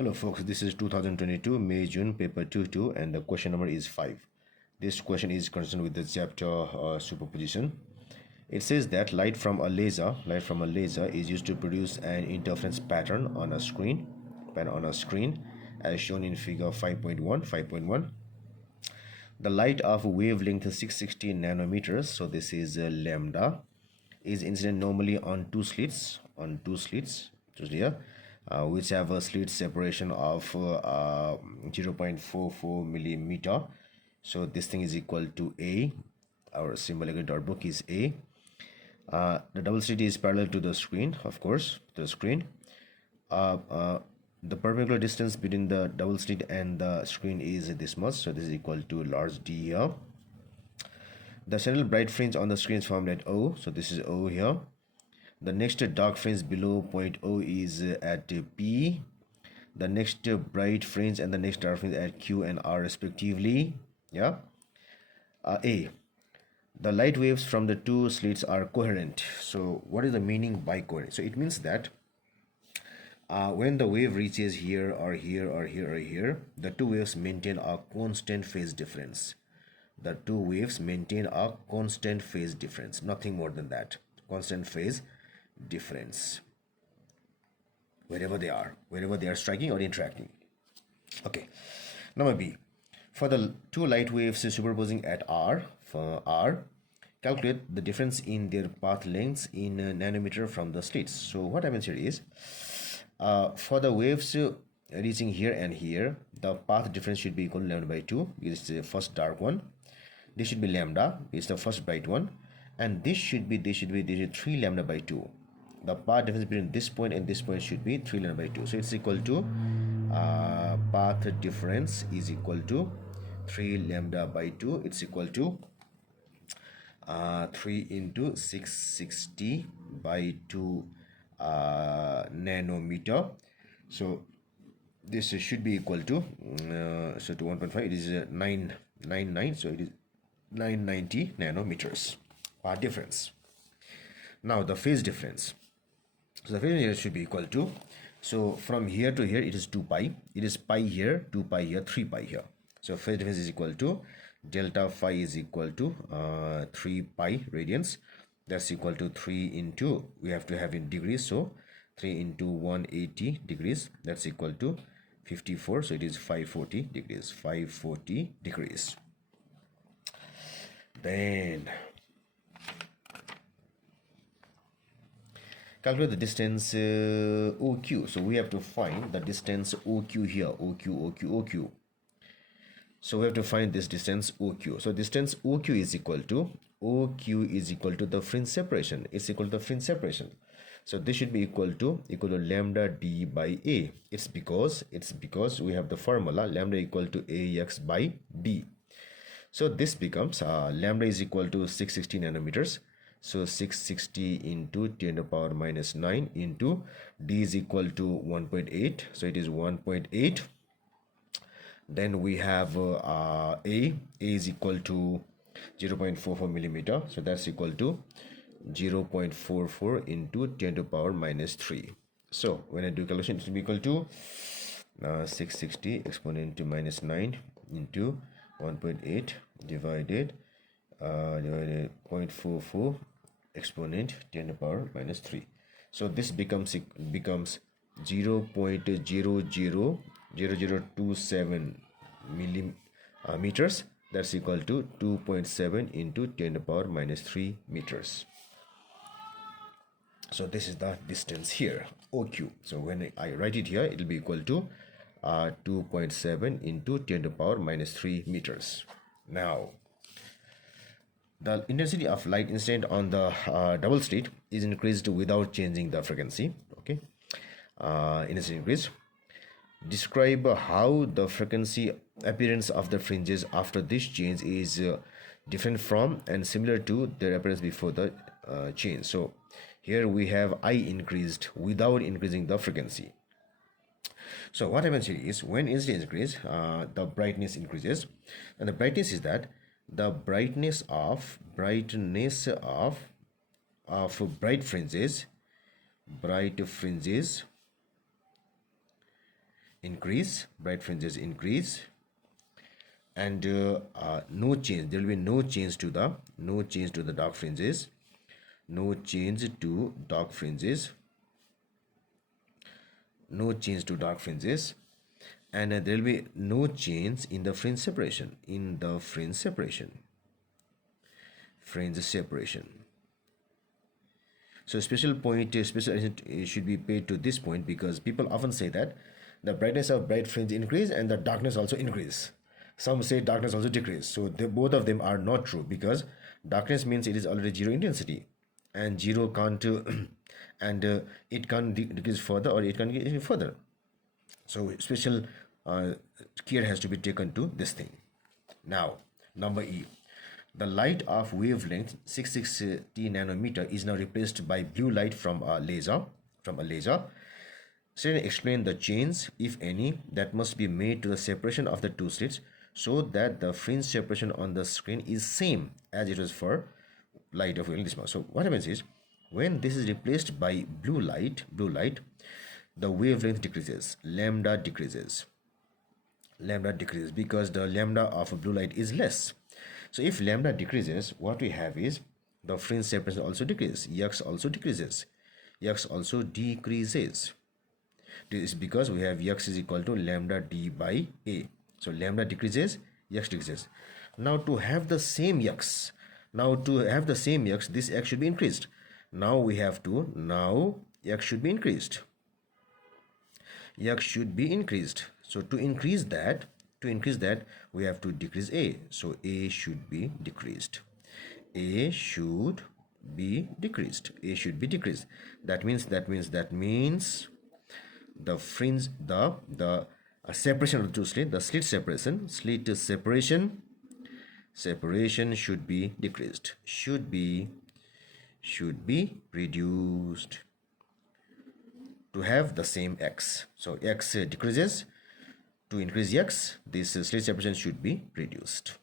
Hello folks, this is 2022 May-June paper 2 and the question number is 5. This question is concerned with the chapter superposition. It says that light from a laser is used to produce an interference pattern on a screen as shown in figure 5.1. The light of wavelength 660 nanometers, so this is lambda, is incident normally on two slits, just here, which have a slit separation of 0.44 millimeter. So this thing is equal to A. Our symbol in our book is A. The double slit is parallel to the screen, of course, the screen. The perpendicular distance between the double slit and the screen is this much, so this is equal to large D here. The central bright fringe on the screen is formed at O, so this is O here. The next dark fringe below point O is at P. The next bright fringe and the next dark fringe at Q and R respectively. Yeah. A. The light waves from the two slits are coherent. So what is the meaning by coherent? So it means that when the wave reaches here or here or here or here, the two waves maintain a constant phase difference. The two waves maintain a constant phase difference, nothing more than that. Constant phase difference wherever they are striking or interacting. Okay, number B. For the two light waves superposing at R, calculate the difference in their path lengths in nanometer from the slits. So what happens here is, for the waves reaching here and here, the path difference should be equal to lambda by 2. This is the first dark one. This should be lambda, is the first bright one, and this should be 3 lambda by 2. The path difference between this point and this point should be 3 lambda by 2. So it's equal to path difference is equal to 3 lambda by 2. It's equal to 3 into 660 by 2 nanometer. So this should be equal to so to 1.5. It is 999. So it is 990 nanometers difference. Now the phase difference. So the phase difference should be equal to, so from here to here it is 2 pi. It is pi here, 2 pi here, 3 pi here. So phase difference is equal to delta phi is equal to 3 pi radians. That's equal to 3 into, we have to have in degrees, so 3 into 180 degrees, that's equal to 54. So it is 540 degrees. Then calculate the distance OQ. So we have to find the distance OQ here, OQ. So we have to find this distance OQ. So distance OQ is equal to the fringe separation. It's equal to the fringe separation. So this should be equal to lambda D by A. It's because we have the formula lambda equal to AX by B. So this becomes lambda is equal to 660 nanometers. So 660 into 10 to the power minus 9 into D is equal to 1.8. So it is 1.8. Then we have A is equal to 0.44 millimeter. So that's equal to 0.44 into 10 to the power minus 3. So when I do calculation, it will be equal to 660 exponent to minus 9 into 1.8 divided 0.44 exponent 10 to the power minus 3. So this becomes 0.000027 millimeters. That's equal to 2.7 into 10 to the power minus 3 meters. So this is the distance here, OQ. So when I write it here, it will be equal to 2.7 into 10 to the power minus 3 meters. Now, the intensity of light incident on the double slit is increased without changing the frequency. Okay, intensity increase. Describe how the frequency appearance of the fringes after this change is different from and similar to their appearance before the change. So here we have I increased without increasing the frequency. So what happens here is, when incidence increases, the brightness increases, and the brightness is that the brightness of bright fringes increase, bright fringes increase, and no change. There will be no change to the dark fringes, no change to dark fringes, no change to dark fringes, and there will be no change in the fringe separation, fringe separation. So special attention should be paid to this point, because people often say that the brightness of bright fringe increase and the darkness also increase. Some say darkness also decrease. So both of them are not true, because darkness means it is already zero intensity, and zero can't it can't decrease further, or it can get even further. So special care has to be taken to this thing. Now, number E. The light of wavelength 660 nanometer is now replaced by blue light from a laser. So explain the change, if any, that must be made to the separation of the two slits, so that the fringe separation on the screen is same as it was for light of wavelength. So what happens is, when this is replaced by blue light, the wavelength decreases, lambda decreases, because the lambda of blue light is less. So if lambda decreases, what we have is the fringe separation also decreases, x also decreases. This is because we have x is equal to lambda d by a. So lambda decreases, x decreases. Now to have the same x, this x should be increased. Now x should be increased. So to increase that, we have to decrease a. So a should be decreased. That means the fringe, the separation of the two slits, the slit separation should be decreased, should be reduced to have the same x. So x decreases. To increase x, this slit separation should be reduced.